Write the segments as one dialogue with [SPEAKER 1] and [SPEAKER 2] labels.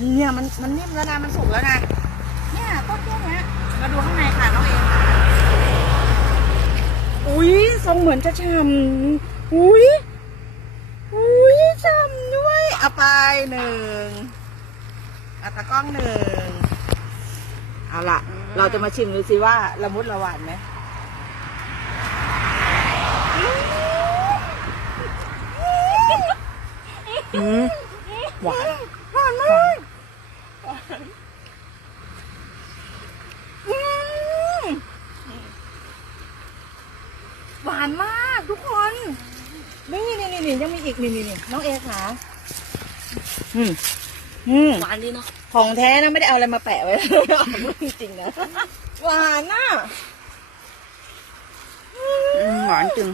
[SPEAKER 1] เนี่ยมันมันนิ่มแล้วนะมันสุกแล้วนะเนี่ยต้นแค่เนี้ยมาดูข้างในค่ะน้องเองอุ้ยทรงเหมือนจะฉ่ำอุ้ยอุ้ยฉ่ำด้วยเอาไปหนึ่งเอาตะกล้องหนึ่งเอาละเราจะมาชิมดูสิว่าละมุดละหวานไหม
[SPEAKER 2] อืมหวาน
[SPEAKER 1] หวานมาก หวานมากทุกคน นี่นี่นี่นี่ยังมีอีกนี่นี่นี่น้องเอค่ะอืมอืม
[SPEAKER 2] หวานดีเนาะ
[SPEAKER 1] ของแท้นะไม่ได้เอาอะไรมาแปะไว้เอามือจริงๆนะหวานน่ะ
[SPEAKER 2] อืมหวานจริง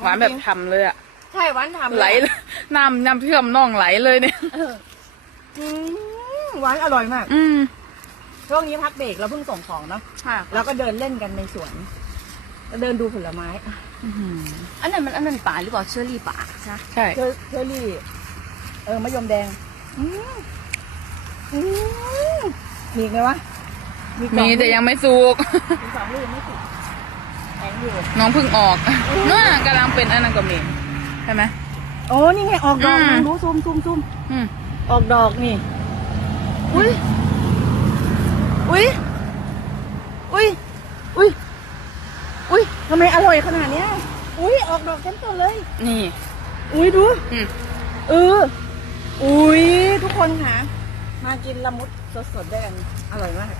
[SPEAKER 2] หวานแบบทำเลยอะ
[SPEAKER 1] ใช่หวานทำ
[SPEAKER 2] ไหลเลยน้ำน้ำเชื่อมน่องไหลเลยเนี่ย
[SPEAKER 1] อืม หวานอร่อยมาก
[SPEAKER 2] อืม
[SPEAKER 1] ช่วงนี้พักเบรกเราเพิ่งส่งของเนาะ
[SPEAKER 2] ค่ะ
[SPEAKER 1] แล้วก็เดินเล่นกันในสวนแล้วเดินดูผลไม้
[SPEAKER 3] อันนั้นมันอันนั้นป่าหรือเปล่าเชอรี่ป่าใช่ไหม
[SPEAKER 2] ใช่
[SPEAKER 1] เชอเชอรี่ เออมะยมแดงอืมอืมมีอีกไหมวะกล่อ
[SPEAKER 2] มีแต่ยังไม่สุก
[SPEAKER 1] มีสองลูกไม่ติดแข็งอยู่
[SPEAKER 2] น้องเพิ่งออกน่ากำลังเป็นอันนั้นก็มีใช่ไหม
[SPEAKER 1] โอ้นี่ไงออกดอก
[SPEAKER 2] อืม
[SPEAKER 1] ดูซูมซูมซูม
[SPEAKER 2] อืม
[SPEAKER 1] ออกดอกนี่ อุ้ย อุ้ย อุ้ย อุ้ย อุ้ยทำไมอร่อยขนาดเนี้ย อุ้ยออกดอกเต็มต้นเลย
[SPEAKER 2] นี่
[SPEAKER 1] อุ้ยดู
[SPEAKER 2] อืม
[SPEAKER 1] เออ อุ้ยทุกคนค่ะ มากินละมุดสดๆด้วยกัน อร่อยมาก